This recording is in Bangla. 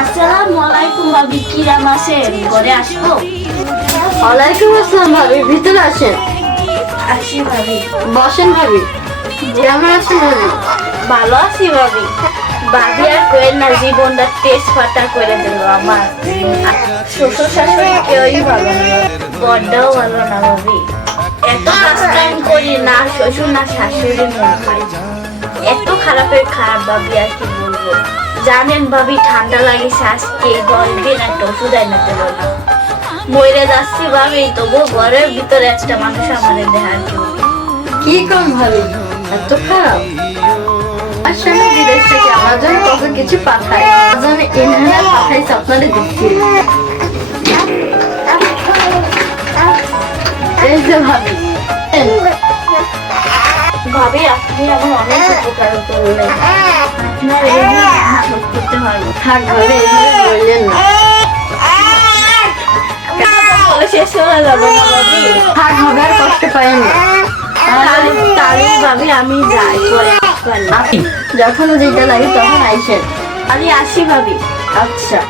আসসালামু আলাইকুম ভাবি, কিরাম আছেন? ঘরে আসবো? ওয়ালাইকুম আসসালাম ভাবি, ভিতরে আসেন। আসি ভাবি। বসেন ভাবি। কেমন আছেন ভাবি? ভালো আছি ভাবি। ভাবি আর কোয়েল না, জীবনটা তেজ ফাটা করে দিল আমার। আর শ্বশুর শাশুড়ি কেউই ভালো না, বড়টাও ভালো না ভাবি। এত কাজকাম করি না, শ্বশুর না শাশুড়ি মন খায়। এত খারাপের খারাপ ভাবি, আর কি বলবো। জানেন ভাবি, ঠান্ডা লাগেছে আজকে 10 দিন, একটা ওষুধ আনতে পারলাম। মরে যাচ্ছি ভাবি, তবু ঘরের ভিতরে একটা মানুষ আমাদের দেখার কেউ নেই। কি কম ভাবি, এত খারাপ? আচ্ছা, আমি বিদেশ থেকে আমার জন্য কত কিছু পাঠাই। আজ আমি ইনহেলার পাঠাইছি, আপনাদের দিচ্ছি। এই যে ভাবি, ভাবি আপনি আমার অনেক উপকার করলেন, আপনার এই ঋণ আমি শোধ করতে পারবো। থাক ভাবি, এইভাবে বললেন না। বলে শেষ হয়ে যাবে না ভাবি। থাক ভাবি, আর কষ্ট পাইনি না। তাহলে ভাবি আমি যাই, পরে আসবেন। আপনি যখন যেটা লাগে তখন আইসেন। আমি আসি ভাবি। আচ্ছা।